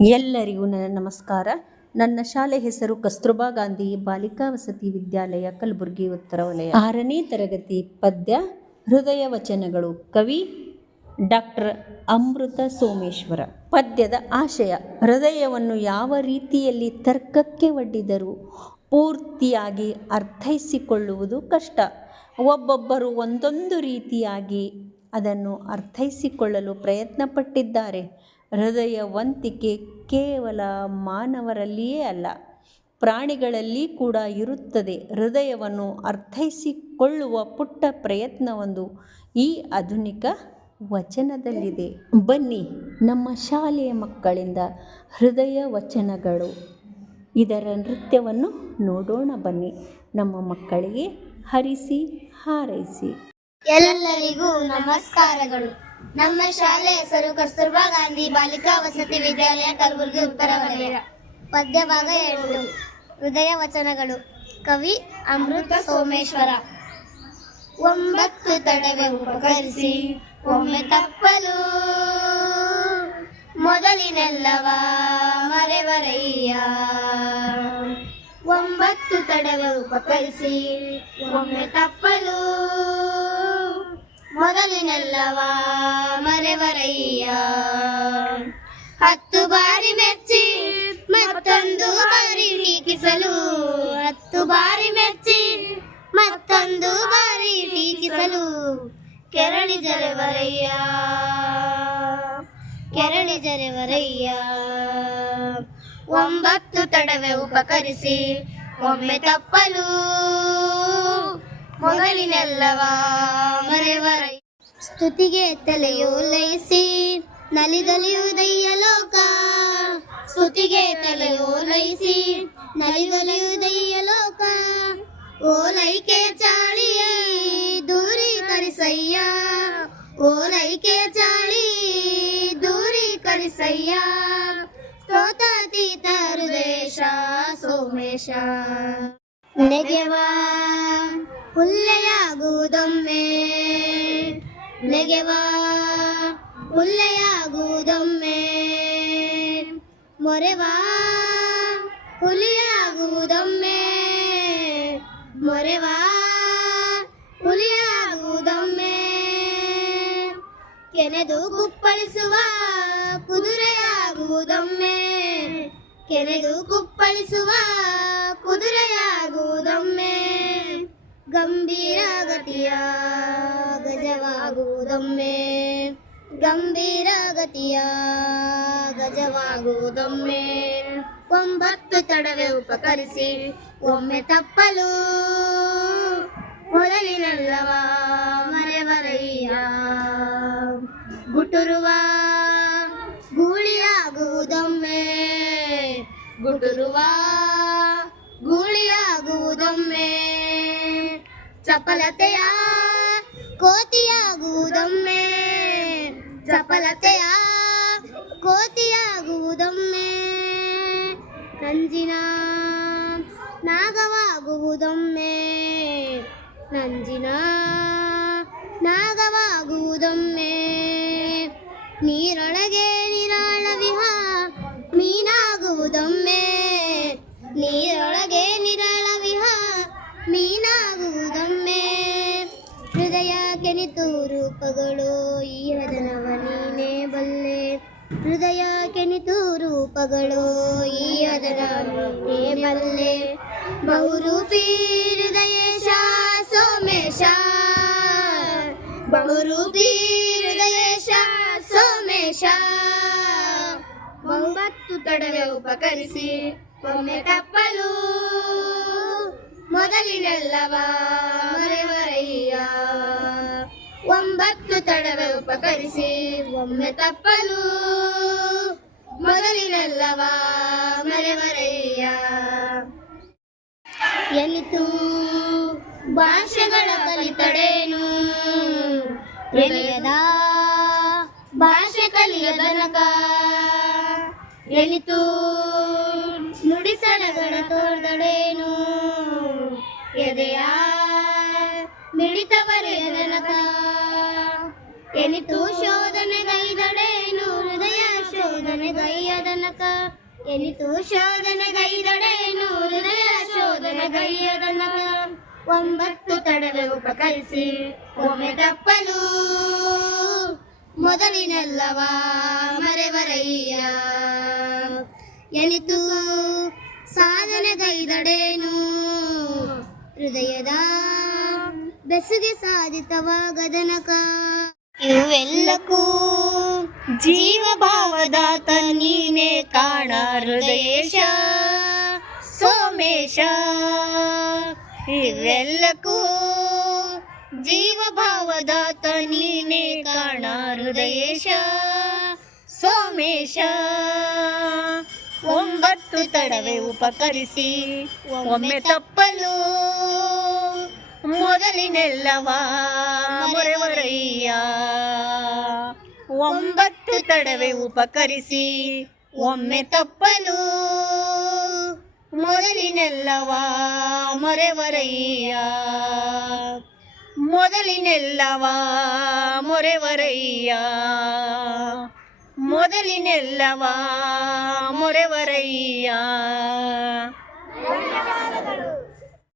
ಎಲ್ಲರಿಗೂ ನನ್ನ ನಮಸ್ಕಾರ. ನನ್ನ ಶಾಲೆ ಹೆಸರು ಕಸ್ತೂರ್ಬಾ ಗಾಂಧಿ ಬಾಲಿಕಾ ವಸತಿ ವಿದ್ಯಾಲಯ, ಕಲಬುರಗಿ, ಉತ್ತರ ವಲಯ. 6ನೇ ತರಗತಿ ಪದ್ಯ ಹೃದಯ ವಚನಗಳು. ಕವಿ ಡಾಕ್ಟರ್ ಅಮೃತ ಸೋಮೇಶ್ವರ. ಪದ್ಯದ ಆಶಯ: ಹೃದಯವನ್ನು ಯಾವ ರೀತಿಯಲ್ಲಿ ತರ್ಕಕ್ಕೆ ಒಡ್ಡಿದರೂ ಪೂರ್ತಿಯಾಗಿ ಅರ್ಥೈಸಿಕೊಳ್ಳುವುದು ಕಷ್ಟ. ಒಬ್ಬೊಬ್ಬರು ಒಂದೊಂದು ರೀತಿಯಾಗಿ ಅದನ್ನು ಅರ್ಥೈಸಿಕೊಳ್ಳಲು ಪ್ರಯತ್ನಪಟ್ಟಿದ್ದಾರೆ. ಹೃದಯವಂತಿಕೆ ಕೇವಲ ಮಾನವರಲ್ಲಿಯೇ ಅಲ್ಲ, ಪ್ರಾಣಿಗಳಲ್ಲಿ ಕೂಡ ಇರುತ್ತದೆ. ಹೃದಯವನ್ನು ಅರ್ಥೈಸಿಕೊಳ್ಳುವ ಪುಟ್ಟ ಪ್ರಯತ್ನವೊಂದು ಈ ಆಧುನಿಕ ವಚನದಲ್ಲಿದೆ. ಬನ್ನಿ, ನಮ್ಮ ಶಾಲೆಯ ಮಕ್ಕಳಿಂದ ಹೃದಯ ವಚನಗಳು, ಇದರ ನೃತ್ಯವನ್ನು ನೋಡೋಣ. ಬನ್ನಿ, ನಮ್ಮ ಮಕ್ಕಳಿಗೆ ಹರಿಸಿ ಹಾರೈಸಿ. ಎಲ್ಲರಿಗೂ ನಮಸ್ಕಾರಗಳು. ನಮ್ಮ ಶಾಲೆ ಹೆಸರು ಕಸ್ತೂರ್ಬಾ ಗಾಂಧಿ ಬಾಲಿಕಾ ವಸತಿ ವಿದ್ಯಾಲಯ, ಕಲಬುರಗಿ, ಉತ್ತರ ವಲಯ. ಪದ್ಯ ಭಾಗ 2. ಹೃದಯ ವಚನಗಳು. ಕವಿ ಅಮೃತ ಸೋಮೇಶ್ವರ. 9 ತಡವೆ ಉಪಕರಿಸಿ ಒಮ್ಮೆ ತಪ್ಪಲು, ಮೊದಲಿನೆಲ್ಲವ ಮರೆವರಯ್ಯ. 9 ತಡವೆ ಉಪಕರಿಸಿ ಒಮ್ಮೆ ತಪ್ಪಲು, ಮೊದಲಿನೆಲ್ಲವ ಮರೆವರಯ್ಯ. 10 ಬಾರಿ ಮೆಚ್ಚಿ ಮತ್ತೊಂದು ಬಾರಿ ಟೀಕಿಸಲು, 10 ಬಾರಿ ಮೆಚ್ಚಿ ಮತ್ತೊಂದು ಬಾರಿ ಟೀಕಿಸಲು, ಕೆರಳಿ ಜರೆವರಯ್ಯ, ಕೆರಳಿ ಜರೆವರಯ್ಯ. 9 ತಡವೆ ಉಪಕರಿಸಿ ಒಮ್ಮೆ ತಪ್ಪಲು, ಮೊದಲಿನೆಲ್ಲವ ಮರೆವರಯ್ಯ. ಸ್ತುತಿಗೆ ತಲೆಯೋ ಲಯಿಸಿ ನಲಿದಲಿಯುವುದಯ್ಯ ಲೋಕ, ಸ್ತುತಿಗೆ ತಲೆಯೋ ಲಯಿಸಿ ನಲಿದಲಿಯುವುದಯ್ಯ ಲೋಕ. ಓಲೈಕೆ ಚಾಳಿ ದೂರೀಕರಿಸಯ್ಯ, ಓಲೈಕೆ ಚಾಳಿ ದೂರೀಕರಿಸಯ್ಯ. ಸ್ತೋತಾತೀತ ಹೃದಯೇಶ ಸೋಮೇಶ. ನೆಗೆವ ಹುಲ್ಲೆಯಾಗುವುದೊಮ್ಮೆ, ನೆಗೆವ ಹುಲ್ಲೆಯಾಗುವುದೊಮ್ಮೆ, ಮೊರೆವ ಹುಲಿಯಾಗುವುದೊಮ್ಮೆ, ಮೊರೆವ ಹುಲಿಯಾಗುವುದೊಮ್ಮೆ. ಕೆನೆದು ಕುಪ್ಪಳಿಸುವ ಕುದುರೆಯಾಗುವುದೊಮ್ಮೆ, ಕೆನೆದು ಕುಪ್ಪಳಿಸುವ ಕುದುರೆಯಾಗುವುದೊಮ್ಮೆ. ಗಂಭೀರ ಗತಿಯ ಗಜವಾಗುವುದೊಮ್ಮೆ, ಗಂಭೀರ ಗತಿಯ ಗಜವಾಗುವುದೊಮ್ಮೆ. 9 ತಡವೆ ಉಪಕರಿಸಿ ಒಮ್ಮೆ ತಪ್ಪಲು, ಮೊದಲಿನೆಲ್ಲವ ಮರೆವರಯ್ಯ. ಗುಟುರುವ ಗೂಳಿಯಾಗುವುದೊಮ್ಮೆ, ಗುಟುರುವ ಗೂಳಿಯಾಗುವುದೊಮ್ಮೆ. ಚಪಲತೆಯ ಕೋತಿಯಾಗುವುದೊಮ್ಮೆ, ಚಪಲತೆಯ ಕೋತಿಯಾಗುವುದೊಮ್ಮೆ. ನಂಜಿನ ನಾಗವಾಗುವುದೊಮ್ಮೆ, ನಂಜಿನ ನಾಗವಾಗುವುದೊಮ್ಮೆ. ನೀರೊಳಗೆ ನಿರಾಳವಿಹ ಮೀನಾಗುವುದೊಮ್ಮೆ, ನೀರೊಳಗೆ ನಿರಾಳವಿಹ ಮೀನಾಗುವುದೊಮ್ಮೆ. ಹೃದಯ ಕೆನಿತು ರೂಪಗಳು ಈ ಹದನವ ನೀನೇ ಬಲ್ಲೆ, ಹೃದಯ ಕೆನಿತು ರೂಪಗಳು ಈ ಹದನವ ನೀನೇ ಬಲ್ಲೆ. ಬಹುರೂಪಿ ಹೃದಯೇಶ ಸೋಮೇಶ, ಬಹುರೂಪಿ ಹೃದಯೇಶ ಸೋಮೇಶ. 9 ತಡವೆ ಉಪಕರಿಸಿ ಒಮ್ಮೆ ತಪ್ಪಲು, ಮೊದಲಿನೆಲ್ಲವ ಮರೆವರಯ್ಯ. 9 ತಡವೆ ಉಪಕರಿಸಿ ಒಮ್ಮೆ ತಪ್ಪಲು, ಮೊದಲಿನೆಲ್ಲವ ಮರೆವರಯ್ಯ. ಎನಿತು ಭಾಷೆಗಳ ಕಲಿತಡೇನು, ಹೃದಯದ ಭಾಷೆ ಕಲಿಯದನಕ. ಎನಿತು ನುಡಿಸಡಗಳ ತೋರ್ದಡೇನು, ಎದೆಯ ಮಿಡಿತವರೆಯದನಕ. ಎನಿತು ಶೋಧನೆಗೈದಡೇನು, ಹೃದಯ ಶೋಧನೆಗೈಯದನಕ. ಗದನಕ ಎನಿತು ಶೋಧನೆಗೈದೊಡೆಯನು ಹೃದಯ ಶೋಧನೆಗೈಯದನಕ 9 ತಡವೆ ಉಪಕರಿಸಿ ಒಮ್ಮೆ ತಪ್ಪಲು ಮೊದಲಿನೆಲ್ಲವ ಮರೆವರಯ್ಯ ಎನಿತು ಸಾಧನೆಗೈದಡೇನು ಹೃದಯದ ಬೆಸುಗೆ ಸಾಧಿತವಾಗದನಕ ಇವೆಲ್ಲಕ್ಕೂ ಜೀವ ಭಾವದಾತ ನೀನೇ ಕಾಣ ಹೃದಯೇಶ ಸೋಮೇಶ ಇವೆಲ್ಲಕ್ಕೂ ಜೀವ ಭಾವದಾತ ನೀನೇ ಕಾಣ ಹೃದಯೇಶ ಸೋಮೇಶ 9 ತಡವೆ ಉಪಕರಿಸಿ ಒಮ್ಮೆ ತಪ್ಪಲು ಮೊದಲಿನೆಲ್ಲವ ಮೊರೆವರಯ್ಯ 9 ತಡವೆ ಉಪಕರಿಸಿ ಒಮ್ಮೆ ತಪ್ಪಲು ಮೊದಲಿನೆಲ್ಲವ ಮೊರೆವರಯ್ಯ ಮೊದಲಿನೆಲ್ಲವ ಮೊರೆವರಯ್ಯ ಮೊದಲಿನೆಲ್ಲವ ಮೊರೆವರಯ್ಯ. ಧನ್ಯವಾದಗಳು.